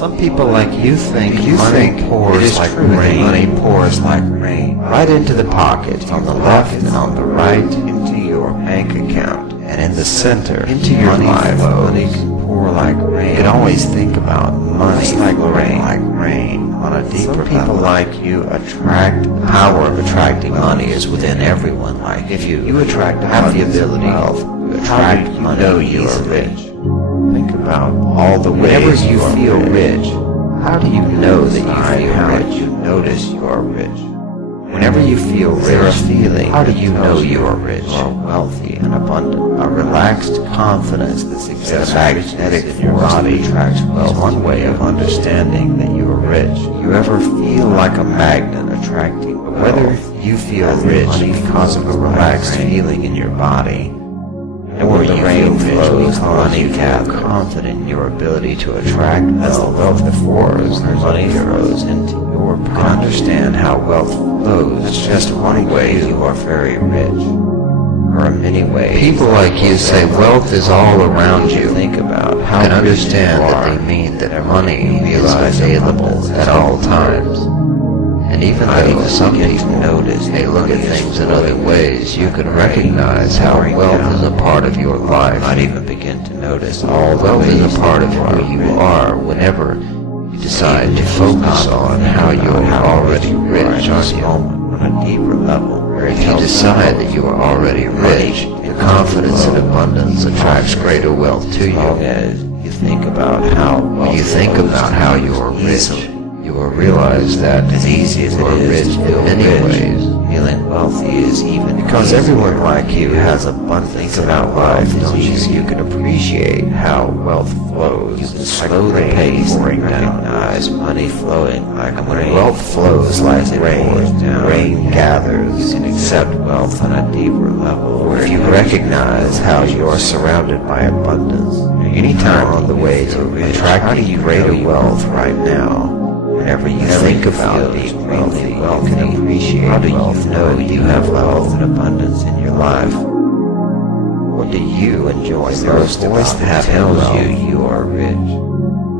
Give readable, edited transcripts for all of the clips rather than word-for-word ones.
Some people like you think money pours like rain. Money pours like rain right into the pocket, on the left and on the right, into your bank account, and in the center, into your life. Money can pour like rain. You can always think about money like rain on a deeper level. Some people like you attract. The power of attracting money is within everyone. Like if you have the ability to attract money, know you are rich. Think about all the ways you feel rich. How do you know that you feel rich? You notice you are rich. Whenever you feel rich, how do you know you are rich, or wealthy and abundant? A relaxed confidence that's magnetic in your body attracts wealth. One way of understanding that you are rich. You ever feel like a magnet attracting wealth? Whether you feel rich because of a relaxed feeling in your body, or the rain flows, money you feel confident in your ability to attract wealth. As the wealth pours, the money flows into your pocket. You can understand how wealth flows. That's just one way you are very rich. Or in many ways. People like you say wealth is all around you. Think about how and understand that they mean that money is available at all times. And even though some people may look at things in other ways, you can recognize how wealth is a part of your life. Not even begin to notice all wealth is a part of who you are whenever you decide to focus on how you are already rich on a deeper level. If you decide that you are already rich, your confidence and abundance attracts greater wealth to you. As you think about when you think about how you are rich, you will realize that as easy as it is to feel many ways, feeling wealthy is even because everyone like you has abundance about life. It's easy. You can appreciate how wealth flows. You can slow the pace and recognize money flowing like rain. When wealth flows like rain gathers. You can accept wealth on a deeper level. If you recognize how you are surrounded by abundance, anytime on the way to attracting greater wealth right now. Whenever you think about being wealthy, you can appreciate how do you know you have wealth and abundance in your life? What do you enjoy most about that tells you are rich?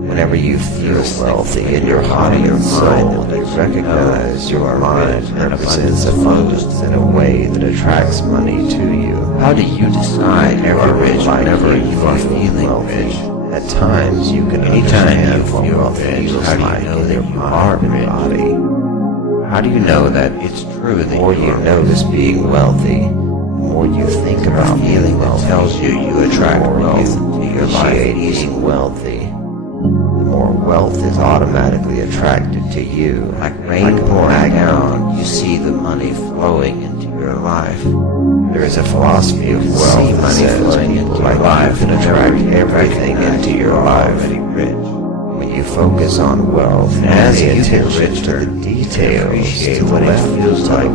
Whenever you feel wealthy in your body or soul, you recognize your mind represents abundance in a way that attracts money to you. How do you decide you are rich whenever you are feeling rich? At times, you can anytime you feel rich, how do you know that you are rich? How do you know that it's true that the more you notice being wealthy, the more you think about feeling wealthy, tells you attract wealth into your life. Being wealthy, the more wealth is automatically attracted to you. Like rain pouring down, you see the money flowing into your life. There is a philosophy of wealth that says money into your life and attract everything into your life. When you focus on wealth and as you attention to the details, to what it feels like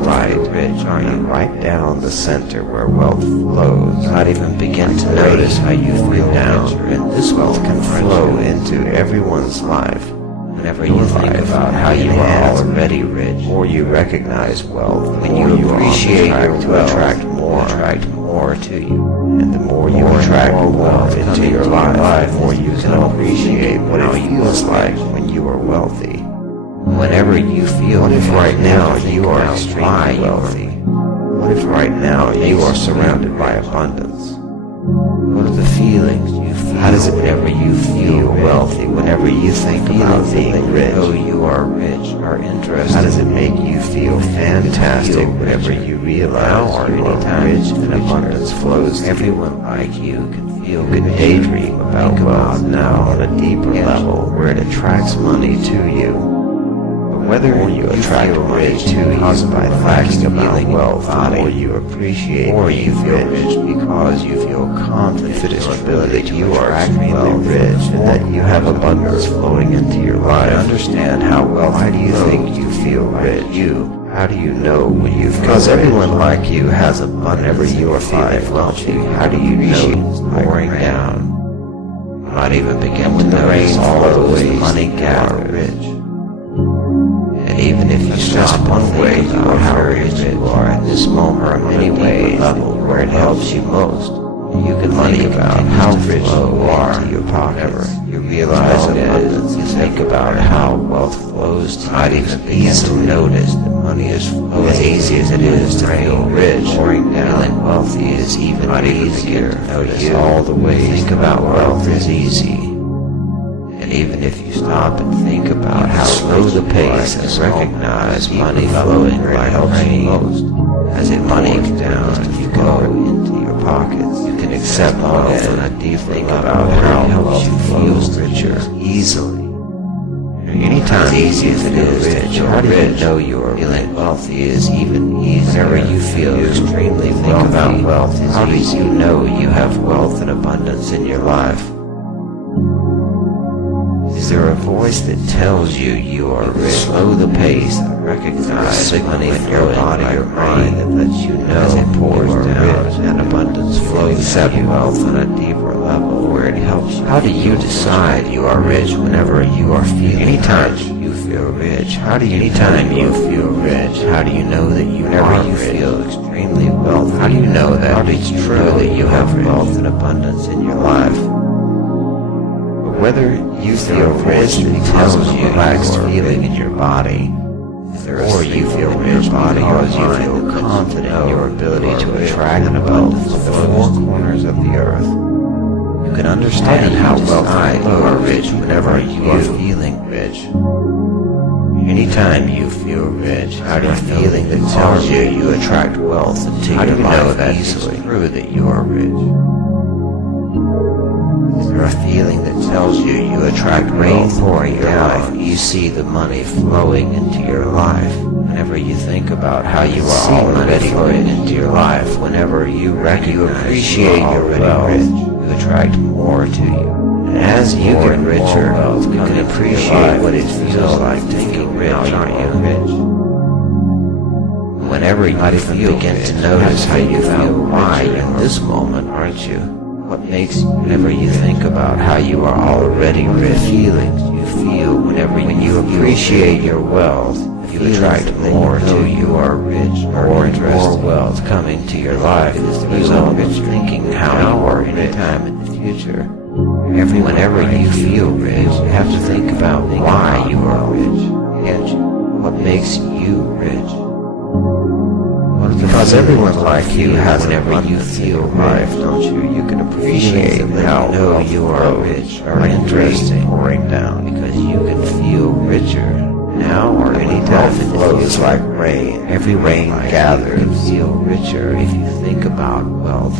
rich, are you right down the center where wealth flows. Not even begin to notice how you feel down, and this wealth can flow into everyone's life. Whenever you think about how you are already rich, or you recognize wealth, when you appreciate your wealth, attract more to you. And the more you attract wealth into your life, the more you can appreciate what it feels like when you are wealthy. Whenever you feel, what if right now you are extremely wealthy? What if right now you are surrounded by abundance? What are the feelings you feel? How does it whenever you feel wealthy, whenever you think about being rich, though you are rich, are interested? How does it make you feel fantastic whenever you realize you are rich and abundance flows? Everyone like you can feel good daydream about wealth now on a deeper level where it attracts money to you. Whether you attract money to you by facts about wealth, or you appreciate, or you feel rich because you feel confident in your ability that you are extremely rich and that you have abundance flowing into your life. Understand how wealthy do you think you feel rich? How do you know when you feel because everyone like you has abundance whenever you are feeling wealthy? How do you know it's pouring down? Not even begin to notice all the ways money gathers rich. And even if you just one way you are very rich you are at this moment or many ways level where it helps you most. You can think about how rich you are into your pockets. You realize abundance. You think about how wealth flows to you. Might even begin to notice that money is flowing. As easy as it is to feel rich, pouring down, feeling wealthy is even easier to notice all the ways. Think about wealth is easy. And even if you stop and think about how slow the pace and recognize money flowing like rain most, as it pours down and you go into your pockets, you can accept wealth and a deep think about how wealth flows richer easily. Anytime, as easy as it is rich, how do you know you are feeling wealthy is even easier. Whenever you feel extremely wealthy, think about wealth is how easy. You know you have wealth and abundance in your life. Is there a voice that tells you you are rich? Slow the pace and recognize a signal in your body or mind that lets you know as it pours down and abundance flows. Accept wealth on a deeper level where it helps you. How do you decide you are rich whenever you are feeling anytime you feel rich? How do you anytime you feel rich? How do you know that you whenever you feel extremely wealthy? How do you know that it's true that you have wealth and abundance in your life? Whether you feel rich because of a relaxed feeling in your body, or you feel rich because you feel confident in your ability to attract an abundance from the four corners of the earth, you can understand how wealthy you are rich whenever you are feeling rich. Anytime you feel rich, how do you feeling that tells you you attract wealth into your life? How do you know that it's true that you are rich? Is there a feeling that tells you you attract rain pouring down? You see the money flowing into your life. Whenever you think about how you are already flowing into your life, whenever you appreciate your wealth, you attract more to you. And as you get richer, you can appreciate what it feels like to feel rich, aren't you? Whenever you begin to notice how you feel right in this moment, aren't you? What makes whenever you think about how you are already rich, feelings you feel whenever you appreciate your wealth, you attract more to you are rich, more and more wealth coming to your life is the result of thinking how you are anytime in the future. Whenever you feel rich, you have to think about why you are rich, and what makes you rich. Because everyone like you has whenever you feel life, don't you? You can appreciate how know you are rich or interesting pouring down because you can feel richer now or anytime it flows like rain. Every rain gathers. You can feel richer if you think about wealth.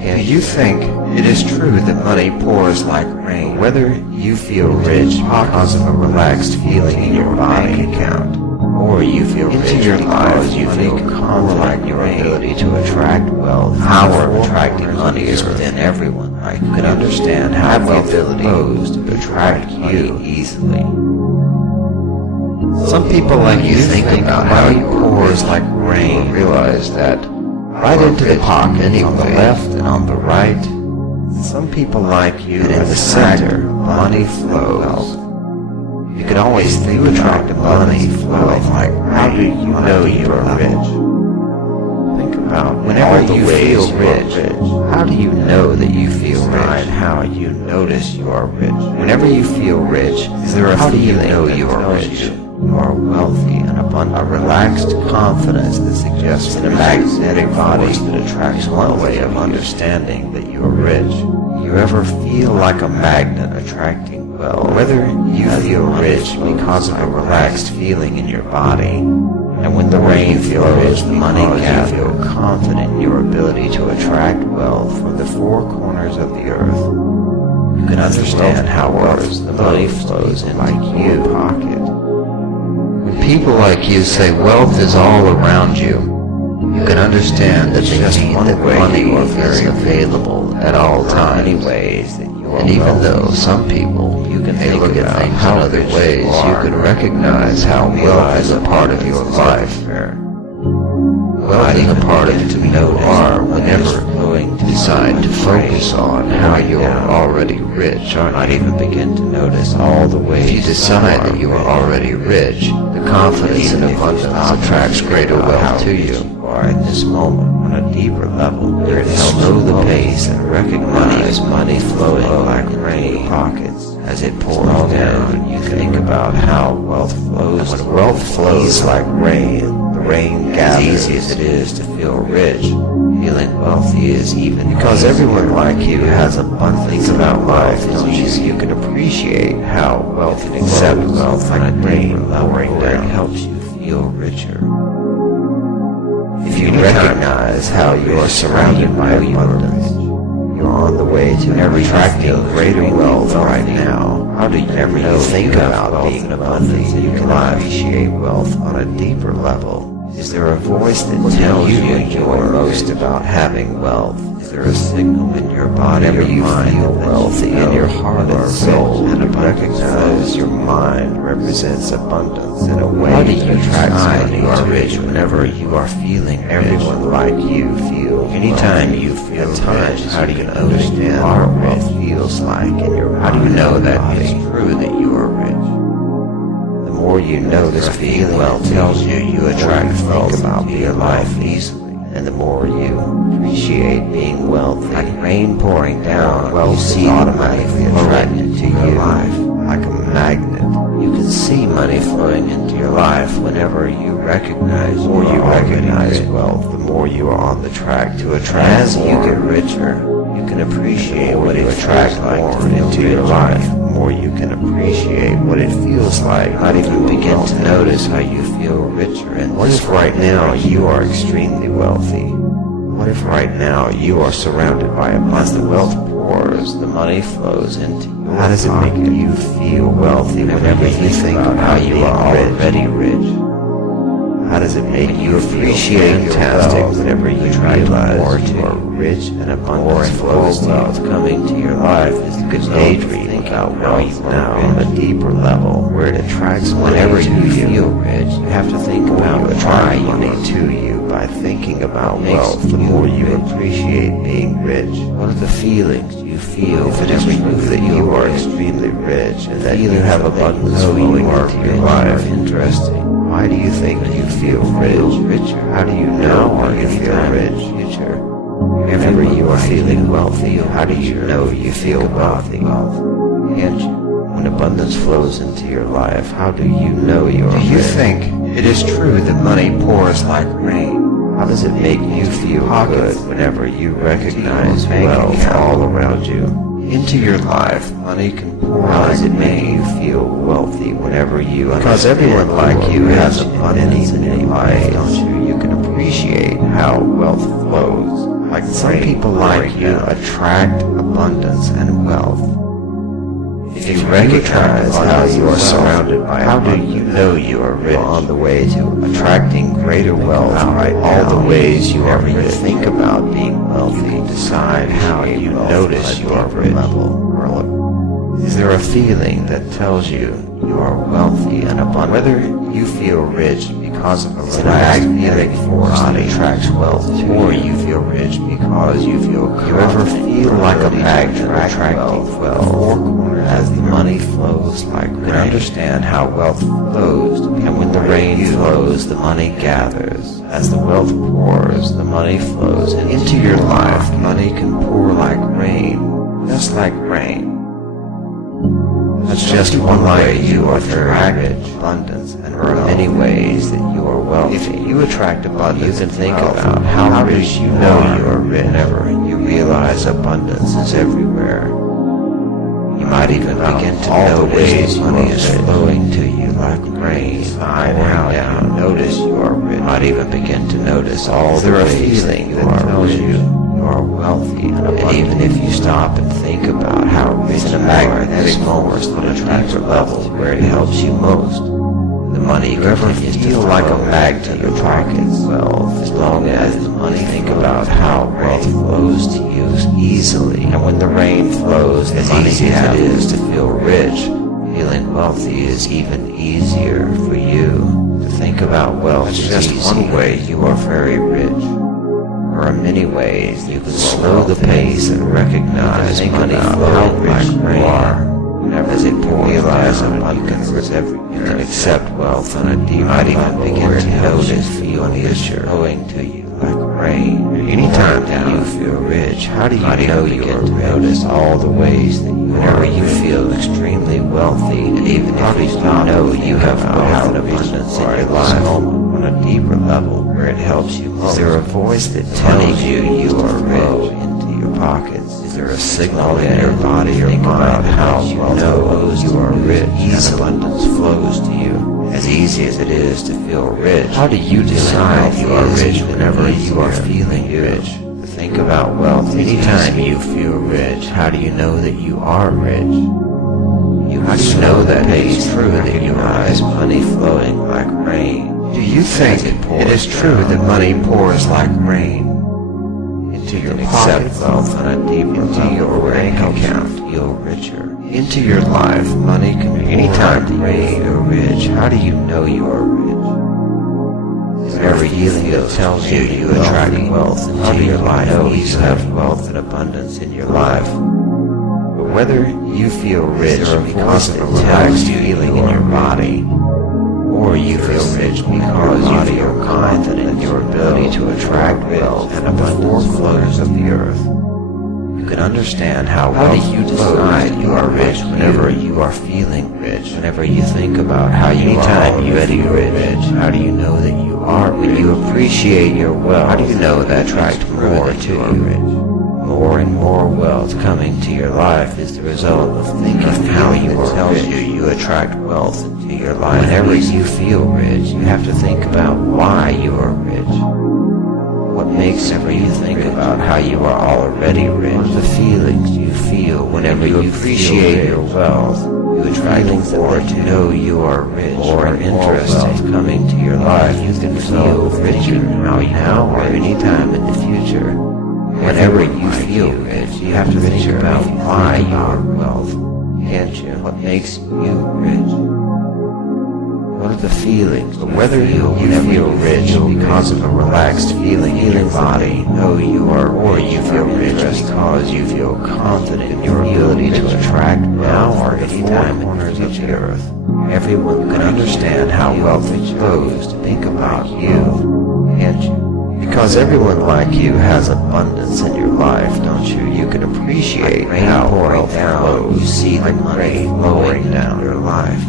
Do you think it is true that money pours like rain? Whether you feel rich because of a relaxed feeling in your bank account, or you feel rich because you feel confident in your ability to attract wealth. Power of attracting money is within everyone. You can understand how wealth flows to attract you easily. Some people like you think about how it pours like rain. Realize that right into the pocket on the left and on the right. Some people like you in the center, money flows. You can always think you attract money flowing like how do you know you are rich? Think about whenever you feel rich, how do you know that you feel rich? How you notice you are rich? Whenever you feel rich, is there a how do you know you are rich? You are wealthy and abundant. A relaxed confidence that suggests a magnetic body that attracts one way of understanding that you are rich. You ever feel like a magnet attracting wealth? Whether you feel rich because of a relaxed feeling in your body, and when the rain flows, the money gathers, you feel confident in your ability to attract wealth from the four corners of the earth. You can understand how the money flows into your pocket. When people like you say wealth is all around you, you can understand that they mean that money is very available at all times. And even though some people may look at things in other ways, you can recognize how wealth is a part of your life. Wealth is a part of who you are whenever you decide to focus on how you are already rich, or not even begin to notice all the ways. If you decide that you are already rich, the confidence and abundance attracts greater wealth to you. Or in this moment, on a deeper level, where it helps slow the pace and recognize money flowing like rain in pockets as it pours down. You can think about how wealth flows. And when wealth flows like rain, the rain gathers. As easy as it is to feel rich, feeling wealthy is even because everyone like you has abundance. Things about life, don't you? You can appreciate how wealth can accept wealth like rain pouring down. It helps you feel richer. If you recognize how you are surrounded by abundance, you're on the way to attracting greater wealth right now. How do you ever think about being abundant? You can appreciate wealth on a deeper level. Is there a voice that tells you enjoy most about having wealth? Is there a signal in your body whenever you feel wealthy in your heart and soul, and recognize your mind represents abundance in a way that attracts money you are rich whenever you are feeling everyone like you feel. Anytime you feel rich, how do you understand what wealth feels like in your mind? How do you know that it's true that you are rich? The more you notice being wealth tells you attract wealth into your life easily, and the more you appreciate being wealthy, like rain pouring down, wealth is automatically attracted to your life like a magnet. You can see money flowing into your life whenever you recognize wealth. The more you are on the track to attract. As you get richer, you can appreciate what it attracts more into your life. The more you can appreciate what it feels like, not even begin to notice how you feel richer. And what if right now you are extremely wealthy? What if right now you are surrounded by abundance? As the wealth pours, the money flows into you. How does it make you feel wealthy whenever you think about how you are already rich? How does it make you appreciate fantastic whenever you realize you are rich and abundance flows to you? Coming to your life is a good daydream about wealth now on a deeper level, where it attracts whenever you feel rich. You have to think about attracting money to you by thinking about wealth. The more you appreciate being rich, what are the feelings you feel whenever you know that you are extremely rich and that you have abundance flowing into your life? Interesting. Why do you think you feel richer? How do you know you feel rich? Whenever you are feeling wealthy, how do you know you feel wealthy? Can't you? When abundance flows into your life, how do you know you are rich? Do you think it is true that money pours like rain? How does it make you feel good whenever you recognize wealth all around you? Into your life, money can pour. How does it make you feel wealthy whenever you because everyone like you has abundance in their life, don't you? You can appreciate how wealth flows. Like some people like you attract abundance and wealth. If you recognize how you are surrounded by how do you know you are rich? On the way to attracting greater wealth right all the ways you are rich. Think about being wealthy. Decide how you notice you are rich. Is there a feeling that tells you you are wealthy and abundant? Whether you feel rich because of a magnetic force that attracts wealth, or you feel rich because you feel confident. You ever feel like a magnet attracting wealth? As the money flows like rain, you understand how wealth flows, and when the rain flows, the money gathers. As the wealth pours, the money flows into your life. Money can pour like rain, just like rain. That's just one way you are attracted abundance, and there are many ways that you are wealthy. If you attract abundance, you can think about how rich you know you are rich whenever you realize abundance is everywhere. You might even begin to notice money is flowing to you like rain. Find how you notice you are rich. You might even begin to notice all the ways that you are rich. You are wealthy and abundant. Even if you stop and think about how rich you are at this moment on a deeper level where it helps you most, the money you ever feel like a magnet attracting wealth, as long as the money think about how wealth flows to you easily. And when the rain flows, as easy as it is to feel rich, feeling wealthy is even easier for you to think about wealth. It's just one way you are very rich. There are many ways you can slow the pace and recognize money flowing like rain. Whenever it pours, realize abundance is everywhere. You can accept wealth on a deep level, begin to notice, feel richer flowing to you like rain. rain. Anytime that you feel rich, how do you know you are rich? Notice all the ways that whenever you feel extremely wealthy, and even if you don't know you have wealth and abundance in your life on a deeper level where it helps you most. Is there a voice that tells you you are rich into your pockets? Is there a signal in your body or mind how you know you are rich and abundance flows to you? As easy as it is to feel rich, how do you decide you are rich whenever you are feeling rich? To think about wealth. Anytime you feel rich, how do you know that you are rich? How do you know that it is true that you realize money flowing like rain? Do you think it is true that money pours like rain into your pocket? Accept wealth on a deeper level, your bank account, feel richer. Into your life, money can pour. Anytime you feel rich, how do you know you are rich? Is there a feeling that tells you you attract wealth into your life? How do you know you have wealth and abundance in your life? But whether you feel rich because of a relaxed feeling in your body, or you feel rich because you feel confident in your ability to attract wealth and abundance flows of the earth, you can understand how wealth you decide you are rich whenever you are feeling rich. Whenever you think about how you anytime you feel rich, how do you know that you are rich? When you appreciate your wealth, how do you know that attracts more to you rich? More and more wealth coming to your life is the result of thinking how you are rich. You attract wealth into your life. Whenever you feel rich, you have to think about why you are rich. What makes you think about how you are already rich? What are the feelings you feel whenever you appreciate your wealth? You attract more to know you are rich. More interest coming to your life. You can feel richer now or any time in the future. Whenever you feel rich, you have to think about why you are wealth, can't you? What makes you rich? What are the feelings? But whether you feel rich because of a relaxed feeling in your body, know you are, or you feel rich because you feel confident in your ability to attract now or any time in the future. Everyone can understand how wealth flows to think about you, can't you? Because everyone like you has abundance in your life, don't you? You can appreciate how wealth flows. You see the money flowing down your life.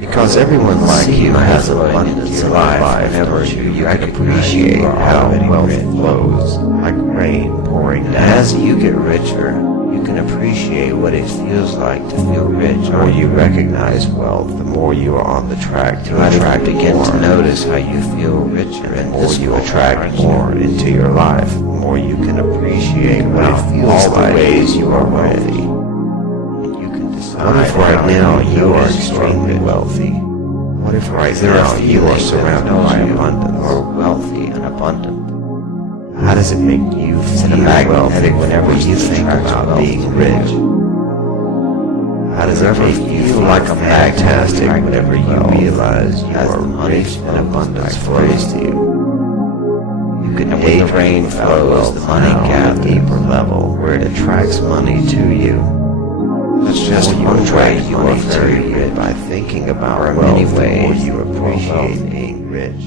Because everyone like you has abundance in your life, whenever you can appreciate how wealth flows like rain pouring down. As you get richer, you can appreciate what it feels like to feel rich, or you recognize wealth the more you are on the track to attract again, to notice how you feel richer, and the more you attract more into your life, the more you can appreciate what it feels like ways you are wealthy. What if right now you are extremely wealthy? What if right now you are surrounded by abundance, or wealthy and abundant? How does it make you feel magnetic whenever you think about being rich? How does it ever feel like a fantastic whenever you realize you are rich and abundance flows to you? You can when the rain flows, the money gap deeper level where it attracts money to you. That's just one way you are very rich, by thinking about many ways you appreciate being rich.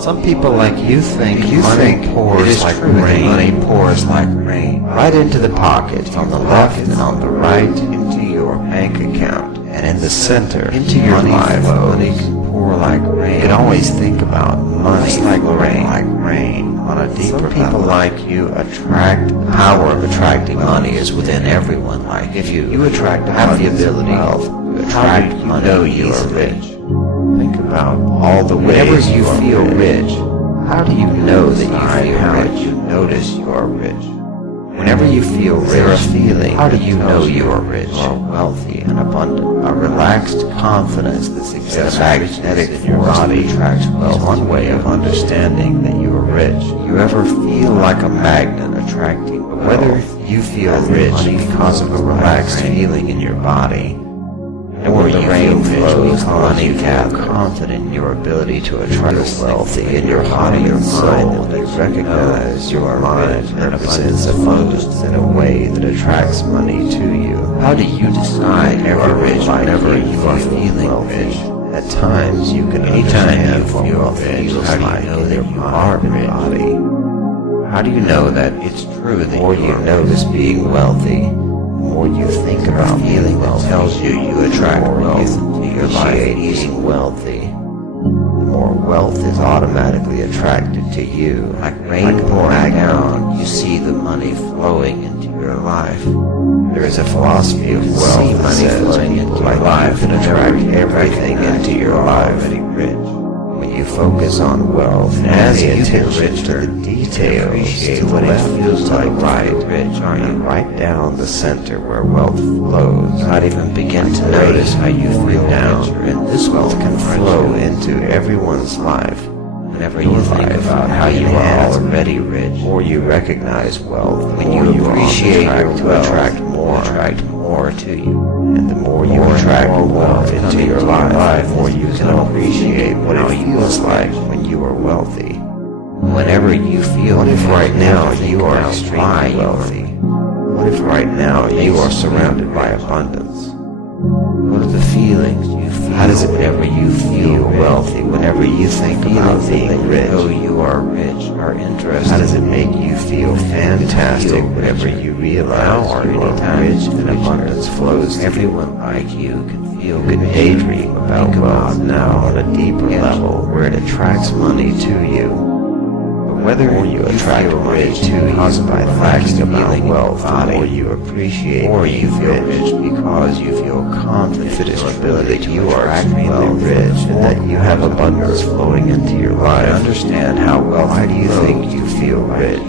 Some people like you think money pours like rain. Money pours like rain right into the pocket on the left and on the right, into your bank account, and in the center into your life. Money can pour like rain. You can always think about money like rain on a deeper level. Some people like you attract. Power of attracting money is within everyone. Like if you attract, have the ability to attract money, know you are rich. Think about all the ways whenever you feel rich. How do you know that you feel rich? You notice you are rich. Whenever you feel rich, how do you know you are rich, or wealthy and abundant? A relaxed confidence that exists magnetic in your body attracts wealth. One way of understanding that you are rich. You ever feel like a magnet attracting wealth? Whether you feel rich because of a relaxed feeling in your body, or you rain flows, money gap, confident in your ability to attract wealth in your body, your mind, and you recognize your mind represents abundance in a way that attracts money to you. How do you decide you are rich whenever you are feeling rich? At times you can understand what wealth feels like in your body. How do you know that it's true that the more you notice being wealthy, the more you think about feeling wealthy, tells you attract wealth into your life? Being wealthy, the more wealth is automatically attracted to you. Like rain pouring down, you see the money flowing into your life. There is a philosophy of wealth that says people like life can attract everything into your life. When you focus on wealth and as you attention to the details, appreciate what it feels like and right down the center where wealth flows. Not even begin to notice how you feel down, and this wealth can flow into everyone's life. Whenever you think about how you are already rich, or you recognize wealth, when you appreciate your wealth, attract more to you. And the more you attract wealth into your life, the more you can appreciate what it feels like when you are wealthy. Whenever you feel, what if right now you are extremely wealthy? What if right now you are surrounded by abundance? What are the feelings you feel? How does it whenever you feel wealthy, whenever you think about being rich, though you are rich, are interested? How does it make you feel fantastic whenever you realize you are rich and abundance flows? Everyone like you can feel good, daydream about wealth now on a deeper level where it attracts money to you. Whether you attract money to you by thinking about wealth, the more you appreciate, or you feel rich because you feel confident if it is true that you are extremely rich and that you have abundance flowing into your life. Understand how wealth. Why do you think you feel rich?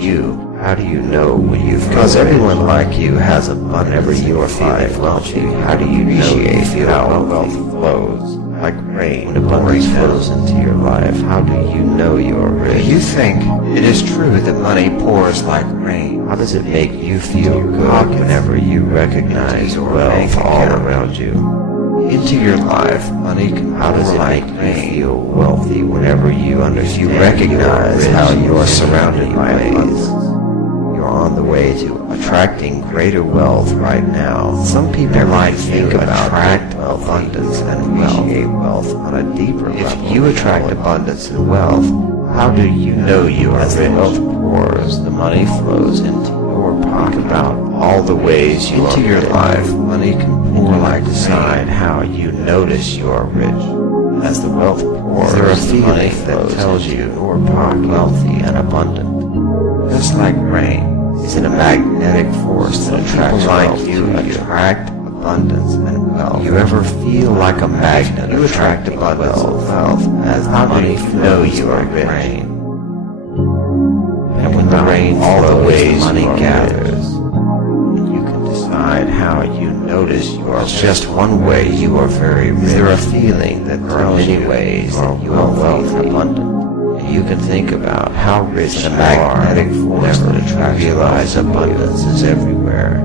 How do you know when you feel Because everyone like you has abundance. Whenever you are feeling wealthy, how do you appreciate how wealth flows? Like rain, when abundance flows into your life, how do you know you are rich? Do you think it is true that money pours like rain? How does it make you feel good whenever you recognize wealth all around you? Into your life, money can How does it make you feel wealthy whenever you understand? You recognize how you are surrounded by abundance. On the way to attracting greater wealth right now. Some people might think about abundance and wealth on a deeper level. If you attract abundance and wealth, how do you know you are rich? As the wealth pours, the money flows into your pocket. About all the ways you into your life, money can pour like decide how you notice you are rich. As the wealth pours, there a feeling that tells you your pocket wealthy and abundant. Just like rain, is a magnetic force that attracts like you attract abundance and wealth. You ever feel like a magnet? You attract abundance and wealth as money know you are rich. And when the rain all the ways money gathers, you can decide how you notice you are. It's just one way you are very rich. Is there a feeling that there are many ways that you are wealthy and abundant? You can think about how rich a magnetic force that attracts realize abundance is everywhere.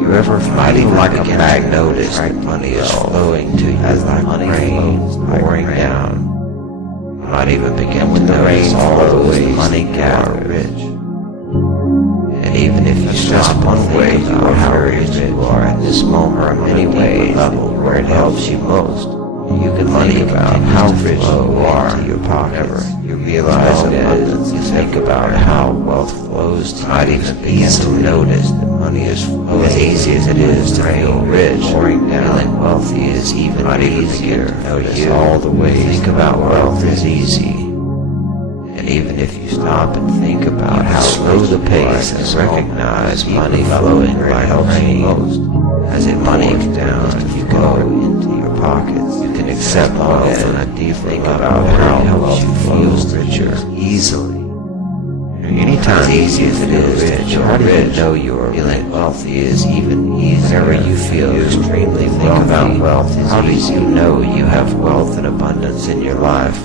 You ever feel like a magnet notice that money is flowing to you as the money flows pouring down? You might even begin when the rain flows, the money gathers rich. And even if you stop one way, you are how rich you are at this moment, or many ways level where it helps you most. You can think about how rich you are into your pocket. You realize abundance. You think about how wealth flows to you. Might even begin to notice that money is flowing. As easy as it is to feel rich, pouring down, feeling wealthy is even easier. Notice all the ways. Think about wealth is easy. And even if you stop and think about how slow the pace and recognize money flowing where it helps you most. As it money down, you go into your pockets. You can accept wealth and a deep think about how wealth flows richer easily. Anytime as easy as it is to feel rich, know you are feeling wealthy is even easier. Whenever you feel extremely think about wealth, how do you know you have wealth and abundance in your life?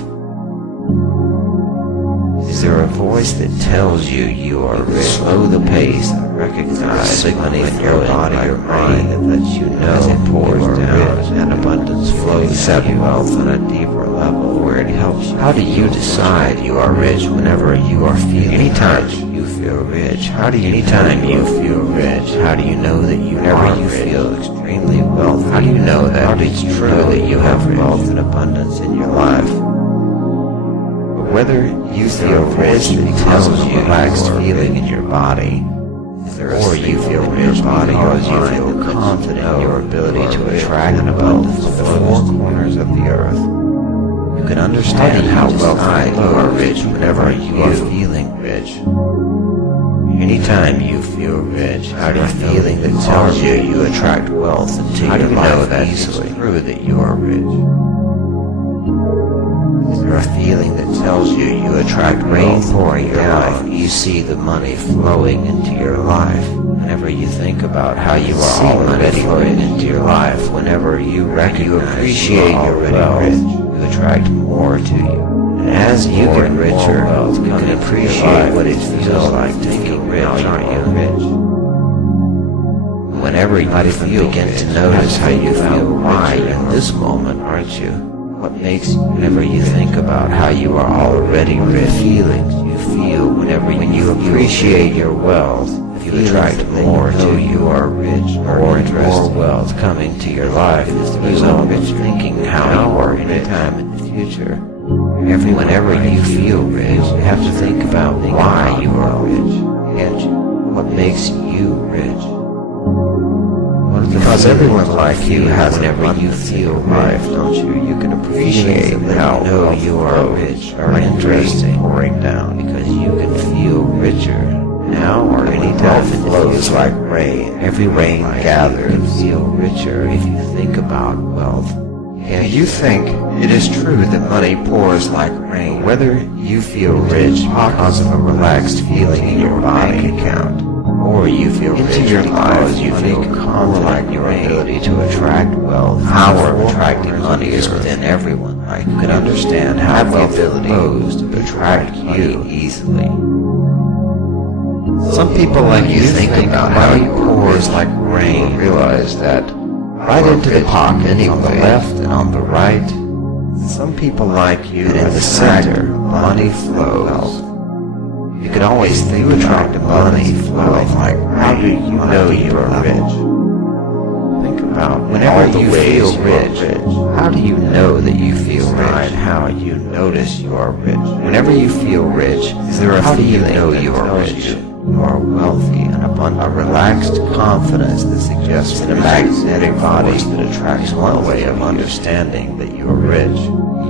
Is there a voice that tells you you are rich? Slow the pace and recognize money in your body or mind that lets you know as it pours down and abundance flows. Accept wealth on a deeper level where it helps you. How do you decide you are rich whenever you are feeling? Anytime you feel feel rich? How do you anytime you feel rich, how do you know that you whenever you feel extremely wealthy? How do you know that it's true that you have wealth and abundance in your life? But whether you feel rich because of a relaxed feeling in your body, or you feel rich because you feel confident in your ability to attract an abundance to the four corners of the earth, you can understand how wealthy you are rich whenever you are feeling rich. Anytime you feel rich, how do you feeling that tells you you attract wealth into your life? How do you know that it's true that you are rich? Is there a feeling that tells you you attract rain pouring down? You see the money flowing into your life. Whenever you think about how you are already flowing into your life, whenever you appreciate your wealth, you attract more to you. And as you get richer, you can appreciate what it feels like to feel rich, aren't you? Rich. Whenever you begin to notice how you feel why in this moment, aren't you? What makes whenever you think about how you are already rich, feelings you feel whenever you appreciate your wealth, you attract more to you are rich, more wealth coming to your life is the result of thinking how you are anytime in the future. Whenever you feel rich, you have to think about why you are rich, and what makes you rich. Because everyone like you has whenever you feel life, don't you? You can appreciate how know you are rich or interesting pouring down because you can feel richer now or any time it flows like rain. Every rain gathered can feel richer if you think about wealth. Do you think it is true that money pours like rain? Whether you feel rich because of a relaxed feeling in your bank account, or you feel into your life, you feel confident like your ability to attract wealth. Power of attracting money is within everyone. I can understand how wealth flows to attract you easily. Some people like you think about how it pours like rain. Realize that right into the pocket on the left and on the right. Some people like you in the center, money flows. You can always think you attract money flowing like how do you know you are rich? Think about whenever you feel rich, how do you know that you feel rich? How you notice you are rich. Whenever you feel rich, is there a how do you know you are rich? You are wealthy and abundant. A relaxed confidence that suggests a magnetic body that attracts one way of understanding that you are rich.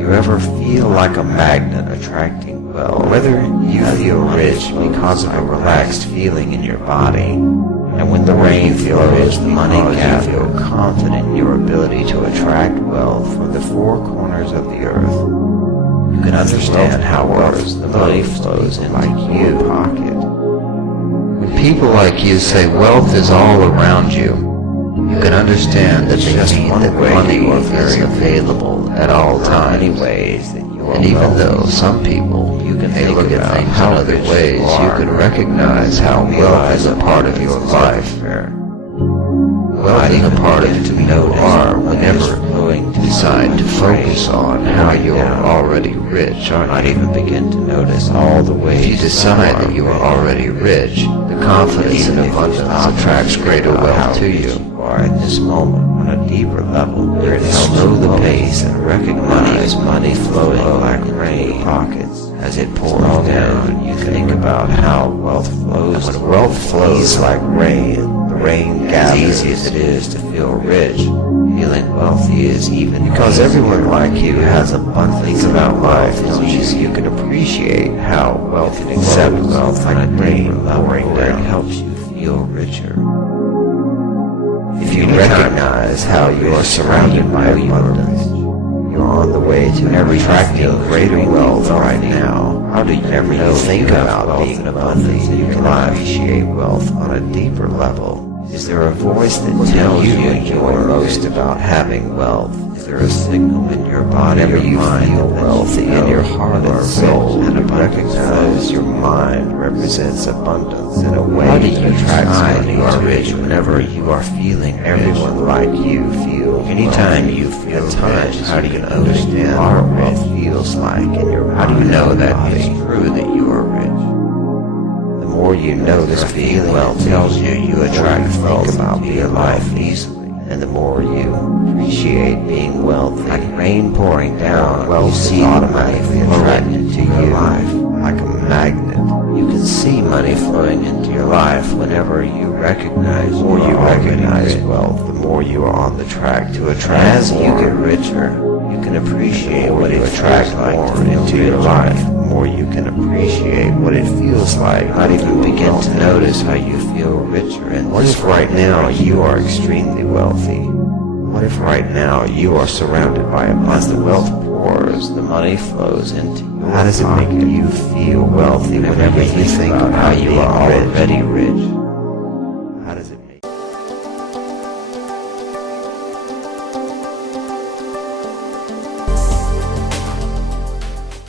You ever feel like a magnet attracting wealth? Whether you feel rich because of a relaxed feeling in your body, and when the rain flows, the money gathers, you feel confident in your ability to attract wealth from the four corners of the earth. You can understand how the money flows in like your pocket. When people like you say wealth is all around you, you can understand that just one way money is very available at all times. Many ways that you are and even though some people may look at things in other ways, you can recognize how wealth is a part of your life. Wealth is a part of who you are whenever you decide to focus on how you are already rich. Or not even begin to notice all the ways. If you decide that you are already rich, the confidence and abundance attracts greater wealth to you. Or at this moment, on a deeper level, learn to slow the pace and recognize money flowing like rain in pockets as it pours down. You think about how wealth flows. And when wealth flows like rain, the rain gathers. As easy as it is to feel rich, feeling wealthy is even because everyone like you has abundance about life. It's easy. You can appreciate how wealth can accept wealth like rain pouring down helps you feel richer. If you recognize how you are surrounded by abundance, you're on the way to attracting greater wealth right now. How do you ever think about being abundant and you can appreciate wealth on a deeper level? Is there a voice that tells you enjoy most about having wealth? Is there a signal in your body or your mind feel wealthy in your heart and soul and recognize your mind represents abundance in a way? How do you attract money to rich whenever you are feeling everyone like you feel? Anytime you feel rich, how do you understand what wealth feels like in your mind? How do you know that it's true that you are rich? The more you notice being wealthy tells you attract wealth into your life easily. And the more you appreciate being wealthy, like rain pouring down, wealth is automatically attracted to your life like a magnet. You can see money flowing into your life whenever you recognize wealth. The more you are on the track to attract as more. You get richer, you can appreciate what it attracts more into your life. The more you can appreciate what it feels like, not even begin to notice how you feel richer. And what if right now you are extremely wealthy? What if right now you are surrounded by abundance? As the wealth pours, the money flows into you. How does it make you feel wealthy whenever you think about how you are already rich?